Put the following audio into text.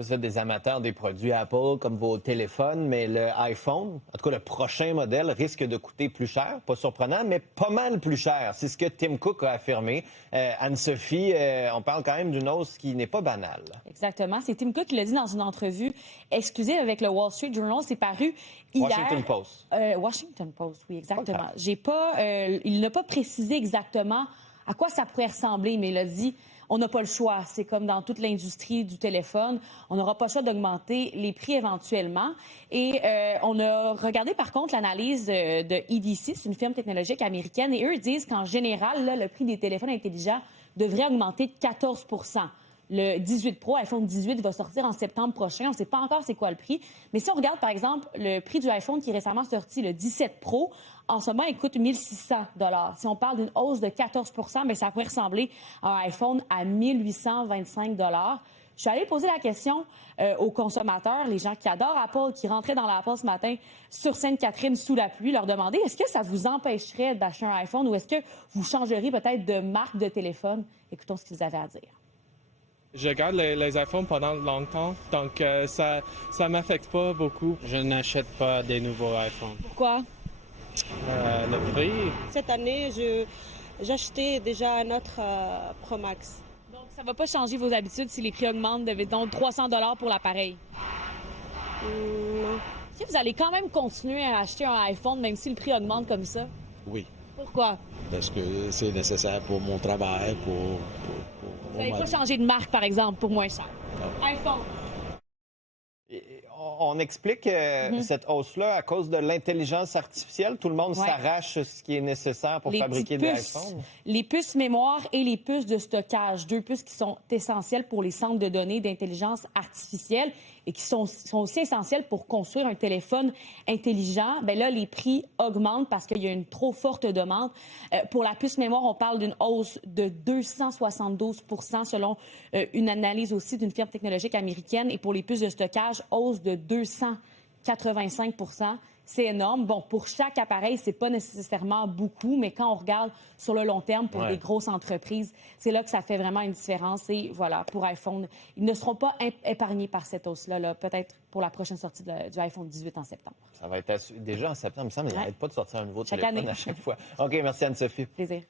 Vous êtes des amateurs des produits Apple comme vos téléphones, mais le iPhone, en tout cas le prochain modèle, risque de coûter plus cher. Pas surprenant, mais pas mal plus cher. C'est ce que Tim Cook a affirmé. Anne-Sophie, on parle quand même d'une hausse qui n'est pas banale. Exactement. C'est Tim Cook qui l'a dit dans une entrevue exclusive avec le Wall Street Journal. C'est paru hier. Washington Post. Washington Post, oui, exactement. Il n'a pas précisé exactement à quoi ça pourrait ressembler, mais il a dit on n'a pas le choix. C'est comme dans toute l'industrie du téléphone. On n'aura pas le choix d'augmenter les prix éventuellement. Et on a regardé, par contre, l'analyse de EDC, c'est une firme technologique américaine, et eux disent qu'en général, là, le prix des téléphones intelligents devrait augmenter de 14 %. Le 18 Pro, iPhone 18, va sortir en septembre prochain. On ne sait pas encore c'est quoi le prix. Mais si on regarde, par exemple, le prix du iPhone qui est récemment sorti, le 17 Pro, en ce moment, il coûte 1 600 $. Si on parle d'une hausse de 14 %, bien, ça pourrait ressembler à un iPhone à 1 825 $. Je suis allée poser la question aux consommateurs, les gens qui adorent Apple, qui rentraient dans l'Apple ce matin sur Sainte-Catherine sous la pluie, leur demander est-ce que ça vous empêcherait d'acheter un iPhone ou est-ce que vous changeriez peut-être de marque de téléphone? Écoutons ce qu'ils avaient à dire. Je garde les iPhones pendant longtemps, donc ça m'affecte pas beaucoup. Je n'achète pas des nouveaux iPhones. Pourquoi? Le prix, Cette année, j'achetais déjà un autre Pro Max. Donc, ça ne va pas changer vos habitudes si les prix augmentent de, donc, 300 $ pour l'appareil? Non. Est-ce que vous allez quand même continuer à acheter un iPhone même si le prix augmente comme ça? Oui, Pourquoi? parce que c'est nécessaire pour mon travail, Vous n'allez pas changer de marque, par exemple, pour moins cher? Non. iPhone. On explique cette hausse-là à cause de l'intelligence artificielle. Tout le monde s'arrache ce qui est nécessaire pour fabriquer des iPhones. Les puces mémoire et les puces de stockage, deux puces qui sont essentielles pour les centres de données d'intelligence artificielle et qui sont aussi essentielles pour construire un téléphone intelligent. Bien là, les prix augmentent parce qu'il y a une trop forte demande. Pour la puce mémoire, on parle d'une hausse de 272 % selon une analyse aussi d'une firme technologique américaine. Et pour les puces de stockage, hausse de 285 %. C'est énorme. Bon, pour chaque appareil, c'est pas nécessairement beaucoup, mais quand on regarde sur le long terme pour des grosses entreprises, c'est là que ça fait vraiment une différence. Et voilà, pour iPhone, ils ne seront pas épargnés par cette hausse-là, peut-être pour la prochaine sortie du iPhone 18 en septembre. Ça va être déjà en septembre, il me semble. Ils n'arrêtent pas de sortir un nouveau Chaque téléphone année. à chaque fois. OK, merci Anne-Sophie. Plaisir.